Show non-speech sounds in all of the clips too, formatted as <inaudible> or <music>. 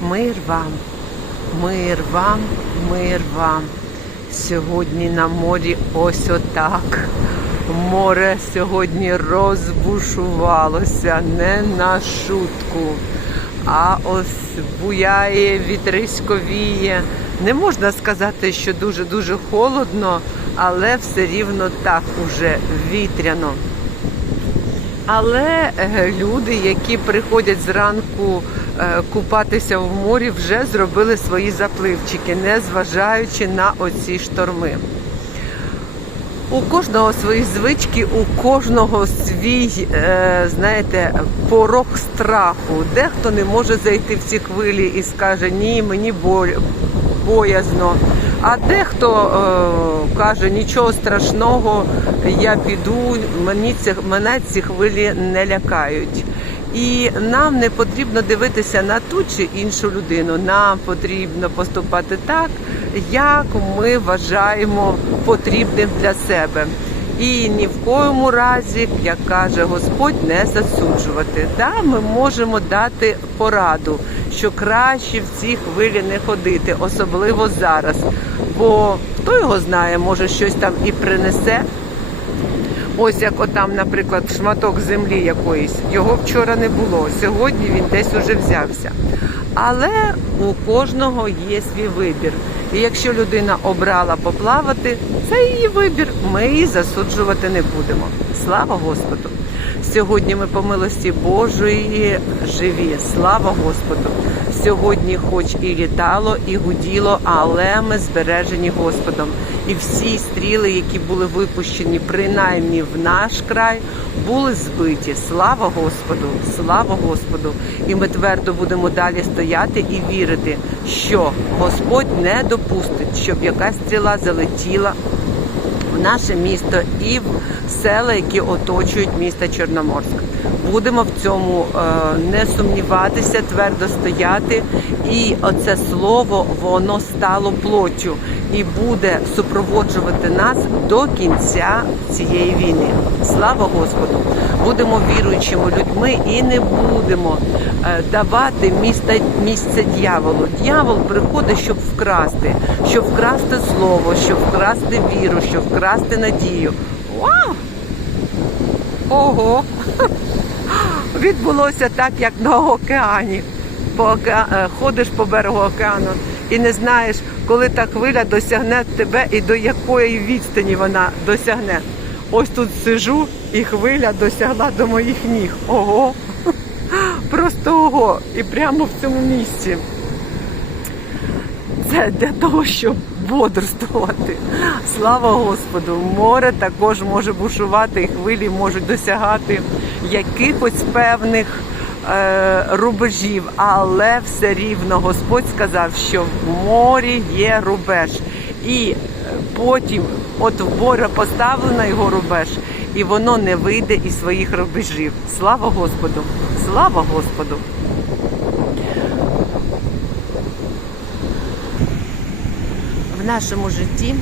Мир вам, мир вам, мир вам. Сьогодні на морі ось отак. Море сьогодні розбушувалося не на шутку, а ось буяє, вітрисько віє. Не можна сказати, що дуже-дуже холодно, але все рівно так уже вітряно. Але е, люди, які приходять зранку купатися в морі, вже зробили свої запливчики, не зважаючи на оці шторми. У кожного свої звички, у кожного свій, е, знаєте, порог страху. Дехто не може зайти в ці хвилі і скаже, ні, мені боязно. А дехто е, каже, нічого страшного, я піду, мені ці, мене ці хвилі не лякають. І нам не потрібно дивитися на ту чи іншу людину. Нам потрібно поступати так, як ми вважаємо потрібним для себе. І ні в коєму разі, як каже Господь, не засуджувати. Да, ми можемо дати пораду, що краще в ці хвилі не ходити, особливо зараз. Бо хто його знає, може щось там і принесе. Ось як отам, наприклад, шматок землі якоїсь. Його вчора не було. Сьогодні він десь уже взявся. Але у кожного є свій вибір. І якщо людина обрала поплавати, це її вибір. Ми її засуджувати не будемо. Слава Господу! Сьогодні ми по милості Божої живі. Слава Господу! Сьогодні, хоч і літало, і гуділо, але ми збережені Господом. І всі стріли, які були випущені, принаймні в наш край, були збиті. Слава Господу! Слава Господу! І ми твердо будемо далі стояти і вірити, що Господь не допустить, щоб якась стріла залетіла в наше місто і в села, які оточують місто Чорноморськ. Будемо в цьому е, не сумніватися, твердо стояти. І оце слово воно стало плоттю і буде супроводжувати нас до кінця цієї війни. Слава Господу! Будемо віруючими людьми і не будемо е, давати місце, місце дьяволу. Дьявол приходить, щоб вкрасти, щоб вкрасти слово, щоб вкрасти віру, щоб вкрасти надію. Вау! Ого! <laughs> Відбулося так, як на океані. По оке... е, Ходиш по берегу океану і не знаєш, коли та хвиля досягне тебе і до якої відстані вона досягне. Ось тут сижу, і хвиля досягла до моїх ніг. Ого! <laughs> Просто ого! І прямо в цьому місці. Це для того, щоб бодрствувати. Слава Господу! Море також може бушувати, і хвилі можуть досягати якихось певних рубежів, але все рівно Господь сказав, що в морі є рубеж. І е, потім, от в море поставлено його рубеж, і воно не вийде із своїх рубежів. Слава Господу! Слава Господу! в нашому житті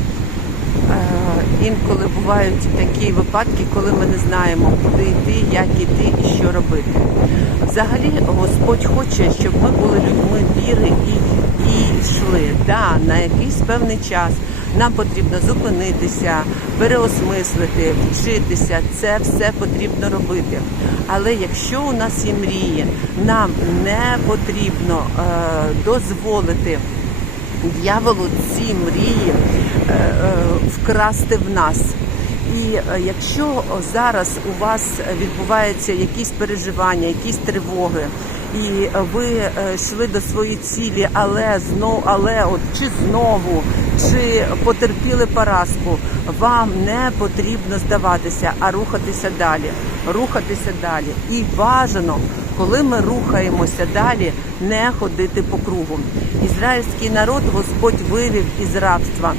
е, інколи бувають такі випадки, коли ми не знаємо, куди йти, як йти і що робити. Взагалі, Господь хоче, щоб ми були людьми віри і, і йшли. Да, на якийсь певний час нам потрібно зупинитися, переосмислити, вчитися. Це все потрібно робити. Але якщо у нас є мрії, нам не потрібно е, дозволити дьяволу ці мрії е, е, вкрасти в нас. І е, якщо зараз у вас відбуваються якісь переживання, якісь тривоги, і ви йшли до своєї цілі, але знов, але от чи знову, чи потерпіли поразку, вам не потрібно здаватися, а рухатися далі, рухатися далі. І бажано коли ми рухаємося далі, не ходити по кругу. Ізраїльський народ Господь вивів із рабства.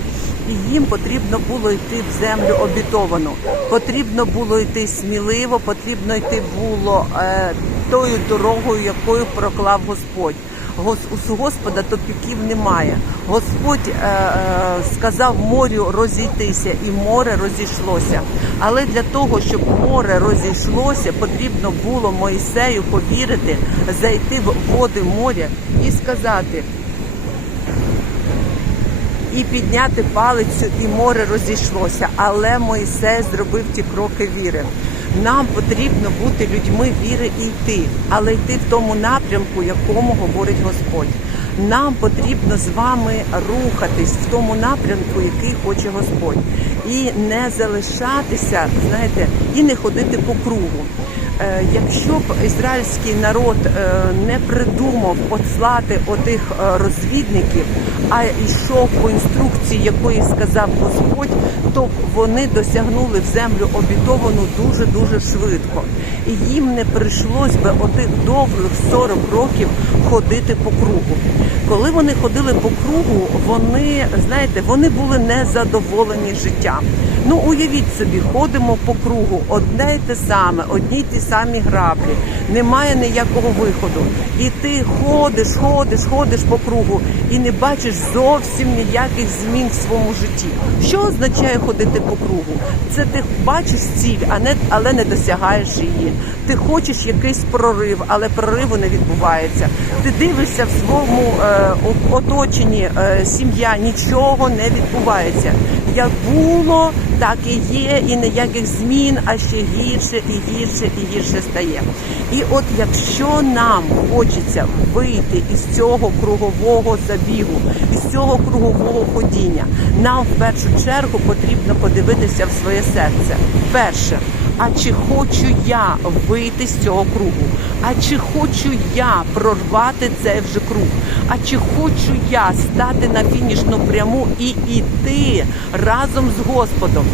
І їм потрібно було йти в землю обітовану. Потрібно було йти сміливо, потрібно йти було е, тою дорогою, якою проклав Господь. У Господа топіків немає. Господь е, е, сказав морю розійтися, і море розійшлося. Але для того, щоб море розійшлося, потрібно було Моїсею повірити, зайти в води моря і сказати. І підняти палицю, і море розійшлося. Але Моїсей зробив ті кроки віри. Нам потрібно бути людьми віри і йти, але йти в тому напрямку, якому говорить Господь. Нам потрібно з вами рухатись в тому напрямку, який хоче Господь, і не залишатися, знаєте, і не ходити по кругу. Е, Якщо б ізраїльський народ е, не придумав отслати отих е, розвідників, а йшов по інструкції, якої сказав Господь, то вони досягнули в землю обітовану дуже дуже швидко, і їм не прийшлось би отих довгих 40 років ходити по кругу. Коли вони ходили по кругу, вони знаєте, вони були незадоволені життям. Ну уявіть собі, ходимо по кругу, одне й те саме, одні й ті самі граблі, немає ніякого виходу. І ти ходиш, ходиш, ходиш по кругу і не бачиш зовсім ніяких змін в своєму житті. Що означає ходити по кругу? Це ти бачиш ціль, а не але не досягаєш її. Ти хочеш якийсь прорив, але прориву не відбувається. Ти дивишся в своєму е, оточенні е, сім'я, нічого не відбувається. Як було, так і є, і ніяких змін, а ще гірше і гірше і гірше стає. І от якщо нам хочеться вийти із цього кругового забігу, із цього кругового ходіння, нам в першу чергу потрібно подивитися в своє серце. Перше. А чи хочу я вийти з цього кругу? А чи хочу я прорвати цей вже круг? А чи хочу я стати на фінішну пряму і йти разом з Господом?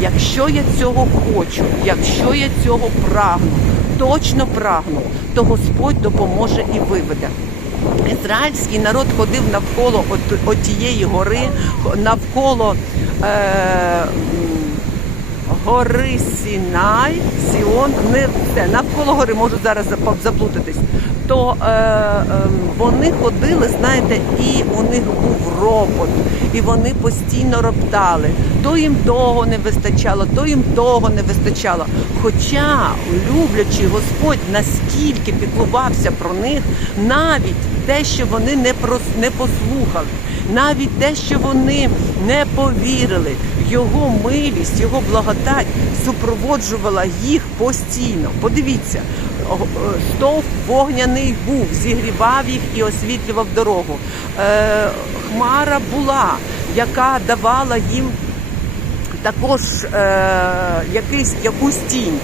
Якщо я цього хочу, якщо я цього прагну, точно прагну, то Господь допоможе і виведе. Ізраїльський народ ходив навколо от, от тієї гори, навколо е, гори Сінай, Сіон, не все, навколо гори, можу зараз зап- заплутатись. То е, е, вони ходили, знаєте, і у них був ропот, і вони постійно роптали. То їм того не вистачало, то їм того не вистачало. Хоча люблячий Господь наскільки піклувався про них, навіть те, що вони не прос- не послухали, навіть те, що вони не повірили, його милість, його благодать супроводжувала їх постійно. Подивіться, стовп вогняний був, зігрівав їх і освітлював дорогу. Е, хмара була, яка давала їм також е, якийсь, якусь тінь.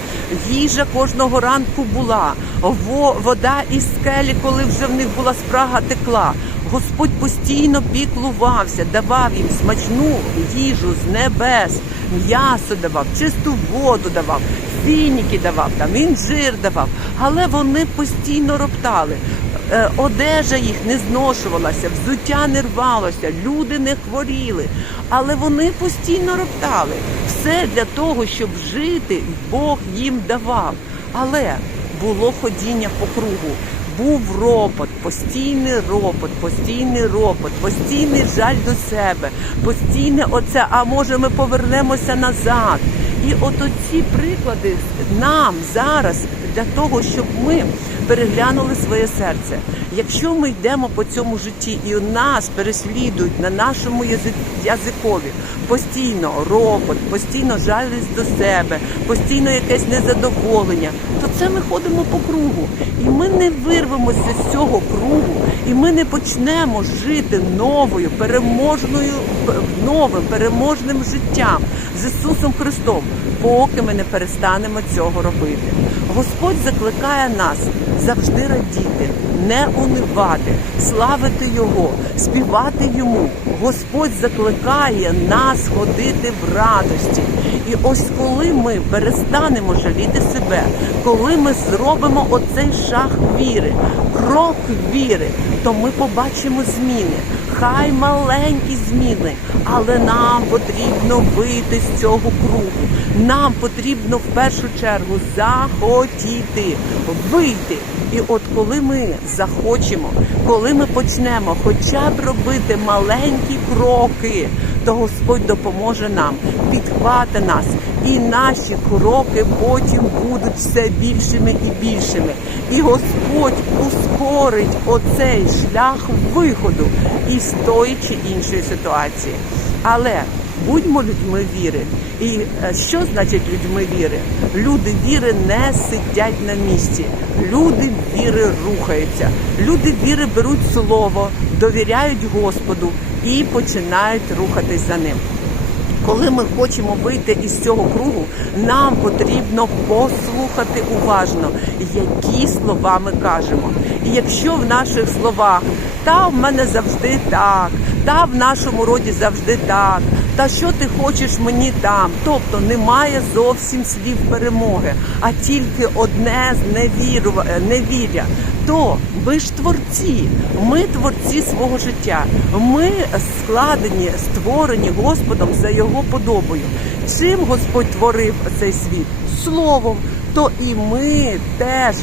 Їжа кожного ранку була, Во, вода із скелі, коли вже в них була спрага, текла. Господь постійно піклувався, давав їм смачну їжу з небес, м'ясо давав, чисту воду давав, фініки давав, там інжир давав. Але вони постійно роптали. Е, Одежа їх не зношувалася, взуття не рвалося, люди не хворіли, але вони постійно роптали. Все для того, щоб жити, Бог їм давав. Але було ходіння по кругу. Був ропот, постійний ропот, постійний ропот, постійний жаль до себе, постійне оце, а може ми повернемося назад. І от оці приклади нам зараз для того, щоб ми переглянули своє серце. Якщо ми йдемо по цьому житті і нас переслідують на нашому язикові постійно ропот, постійно жалість до себе, постійно якесь незадоволення, то це ми ходимо по кругу. І ми не вирвемося з цього кругу, і ми не почнемо жити новою, переможною, новим, переможним життям з Ісусом Христом, поки ми не перестанемо цього робити. Господь закликає нас завжди радіти, не унивати, славити Його, співати Йому. Господь закликає нас ходити в радості. І ось коли ми перестанемо жаліти себе, коли ми зробимо оцей шаг віри, крок віри, то ми побачимо зміни. Хай маленькі зміни, але нам потрібно вийти з цього кругу. Нам потрібно в першу чергу захотіти вийти І от коли ми захочемо, коли ми почнемо хоча б робити маленькі кроки, то Господь допоможе нам, підхвати нас, і наші кроки потім будуть все більшими і більшими. І Господь ускорить оцей шлях виходу із тої чи іншої ситуації. Але будьмо людьми віри. І е, що значить людьми віри? Люди віри не сидять на місці. Люди віри рухаються. Люди віри беруть слово, довіряють Господу і починають рухатись за ним. Коли ми хочемо вийти із цього кругу, нам потрібно послухати уважно, які слова ми кажемо. І якщо в наших словах та в мене завжди так, та в нашому роді завжди так, та що ти хочеш мені там, тобто немає зовсім слів перемоги, а тільки одне е, невіря, то ми ж творці, ми творці свого життя. Ми складені, створені Господом за його подобою. Чим Господь творив цей світ? Словом. То і ми теж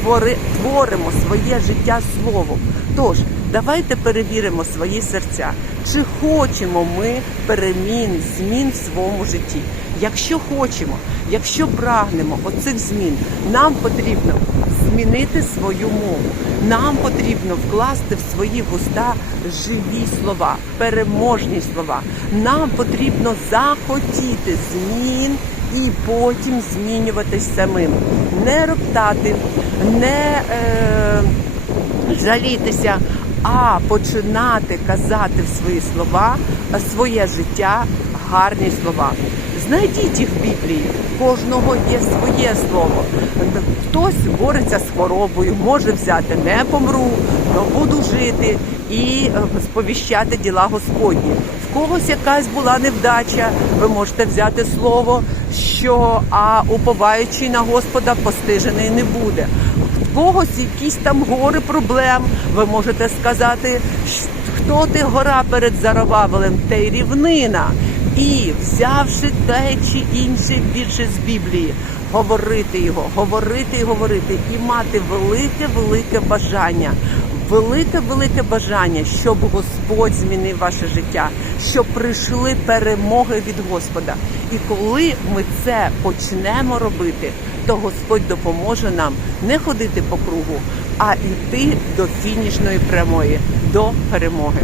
твори, творимо своє життя словом. Тож давайте перевіримо свої серця, чи хочемо ми перемін, змін в своєму житті. Якщо хочемо, якщо прагнемо оцих змін, нам потрібно змінити свою мову. Нам потрібно вкласти в свої вуста живі слова, переможні слова. Нам потрібно захотіти змін і потім змінюватись самим, не роптати, не е, жалітися, а починати казати свої слова, е, своє життя, гарні слова. Знайдіть їх в Біблії. Кожного є своє слово. Хтось бореться з хворобою, може взяти не помру, но буду жити і е, сповіщати діла Господні. В когось якась була невдача. Ви можете взяти слово, що а уповаючи на Господа постижений не буде. Когось якісь там гори проблем. Ви можете сказати, хто ти гора перед Заровавелем, те й рівнина. І взявши те чи інше більше з Біблії, говорити його, говорити і говорити, і мати велике, велике бажання, велике, велике бажання, щоб Господь змінив ваше життя, щоб прийшли перемоги від Господа. І коли ми це почнемо робити, то Господь допоможе нам не ходити по кругу, а йти до фінішної прямої, до перемоги.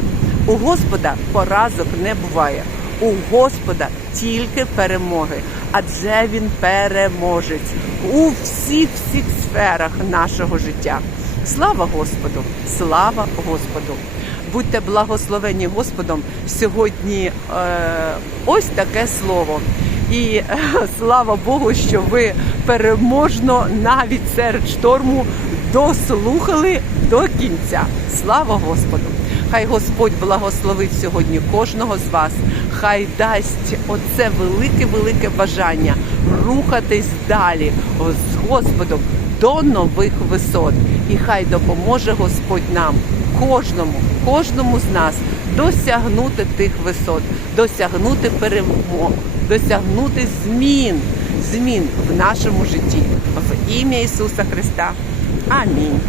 У Господа поразок не буває. У Господа тільки перемоги, адже він переможець у всіх всіх сферах нашого життя. Слава Господу! Слава Господу! Будьте благословені Господом сьогодні. Е, ось таке слово. І е, слава Богу, що ви переможно навіть серед шторму дослухали до кінця. Слава Господу! Хай Господь благословить сьогодні кожного з вас. Хай дасть оце велике, велике бажання рухатись далі з Господом до нових висот. І хай допоможе Господь нам, кожному, кожному з нас досягнути тих висот, досягнути перемог, досягнути змін, змін в нашому житті. В ім'я Ісуса Христа. Амінь.